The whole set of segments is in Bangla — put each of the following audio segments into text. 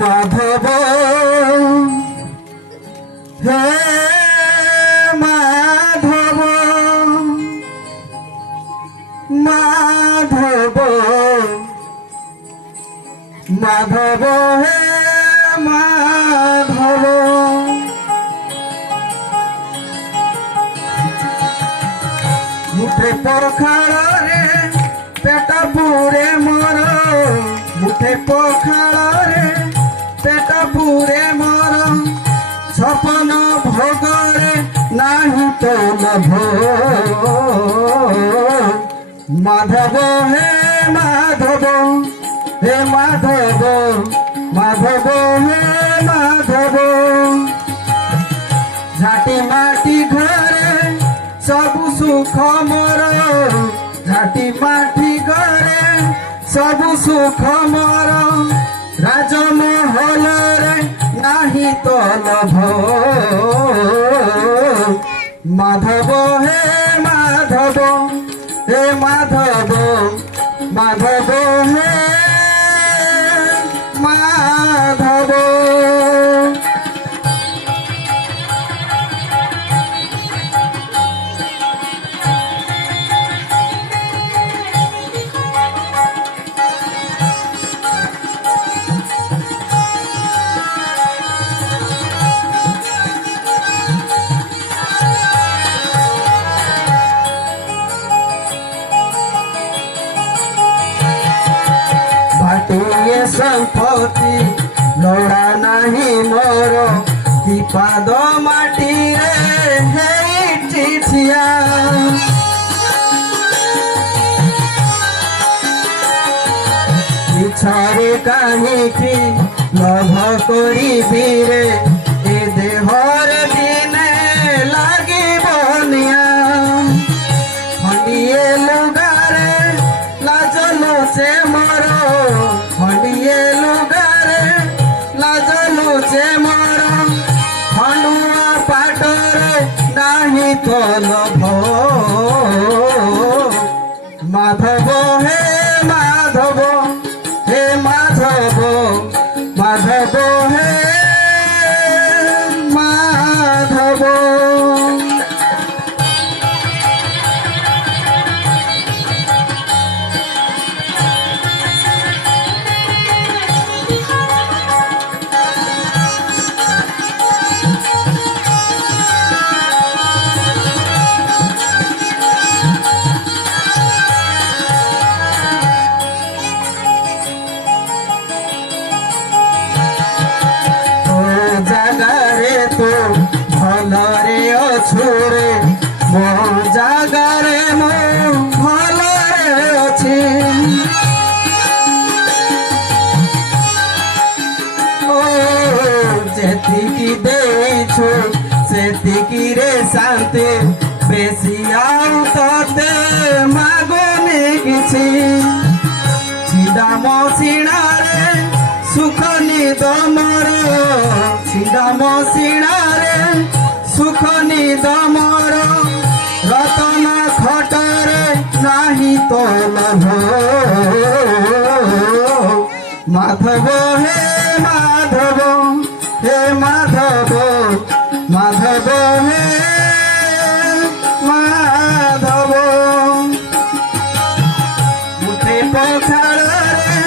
মাধব হে মাধব মাধব মাধব হে মাধব মুঠে পখাଳରେ পেট পুরে মোর মুঠে পখাଳରେ পেট পুরে মোর ছপন ভোগরে নাহি তো লাভ মাধব হে মাধব হে মাধব মাধব হে মাধব ঝাঁটি মাটি ঘরে सबु सुख मोर झाटी माटी घरे सबु सुख मोर राजमहल रे नाही तो लभ माधव हे माधव हे माधव माधव हे माधव ये संपत्ति लोड़ा नहीं मोर दीपाद माटी रे हे चिठिया इच्छारे काहीकि लभ करी रे ए देहर दिने लागी बनिया खंडिए लुगारे लाजलो से मोर खंडिए लुगारे लाजलु से मोर खंडुआ पाटरे नाही तो लभ माधव हे माधव हे माधव माधव हे माधव भलरे अछुरे मो जागारे मो भलरे अछि ओ जेतिकी देइछु सेतिकी रे शांति बेसी आउ तते मागोनी किछि छिडा मसिणारे सुख निद मोर छिडा मसिणारे सुख निद मोर रतन खटरे नाही तो लभ माधव हे माधव हे माधव माधव हे माधव मुठे पखाଳରେ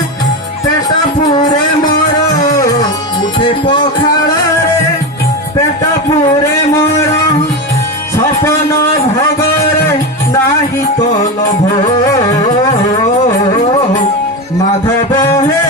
पेट पुरे मोर मुठे पखाଳରେ पेट पुरे मोर सपन भोगरे नाही तो लभ माधव हे